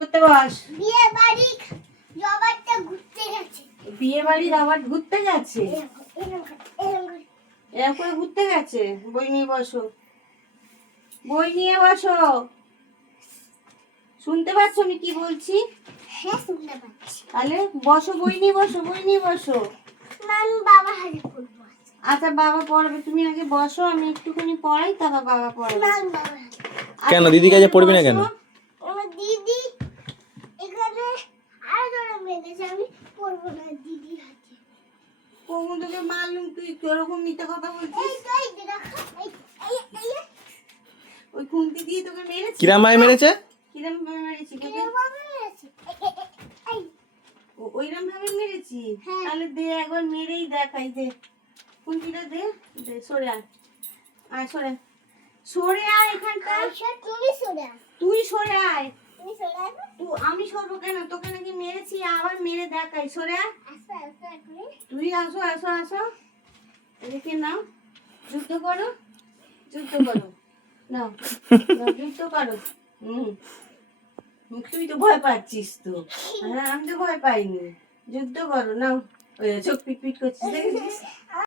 করতে বস। বিয়ে বাড়ি রবারটা ঘুরতে গেছে। বিয়ে বাড়ি রবার্ট ঘুরতে গেছে? এরকম এরকম করে ঘুরতে গেছে? বই নিয়ে বসো, বই নিয়ে বসো। শুনতে পাচ্ছ আমি কি বলছি? হ্যাঁ শুনতে পাচ্ছি। তাহলে বসো, বই নিয়ে বসো, বই নিয়ে বসো। আমি বাবা হাতে পড়বো। আচ্ছা বাবা পড়াবে, তুমি আগে বসো, আমি একটুখানি পড়াই, তারপর বাবা পড়াবে। আমি বাবা হাতে। কেন আচ্ছা, দিদি তুমি কাছে আগে পড়বি না বসো। কেন? আমার দিদি এখানে আর ধরে মেরেছে, আমি পড়বো না দিদি হাতে। কখন তোকে মারলুম, তুই ওরকম মিথ্যা কথা বলছিস? এই তো এই দেখো, এই এই এই ওই খুন্তি দিয়ে তোকে মেরেছি? কিরাম ভাই মেরেছে? কিরম ভাবে মেরেছি তোকে? কিরকম ভাবে মেরেছে? এই ওইরকম ভাবে মেরেছি? হ্যাঁ। তাহলে দে একবার মেরেই দেখাই, দে খুন্তিটা দে, দে সরে আয়, আয় সরে আয়। সরে আয় এখানটা, আচ্ছা তুমি সরে তুই সরে আয়। তুমি সরে আসো। তুই, আমি সরবো কেন? তোকে নাকি মেরেছি, আবার মেরে দেখাই, সরে আয়। আসো আসো তুমি। তুই আসো, আসো, আসো, এদিকে নাও, যুদ্ধ করো, যুদ্ধ করো, নাও, নাও, যুদ্ধ করো। হুম, তুই তো ভয় পাচ্ছিস তো। হ্যাঁ আমি তো ভয় পাইনি, যুদ্ধ করো, নাও। ওই চোখ পিট পিট করছিস, দেখেছিস?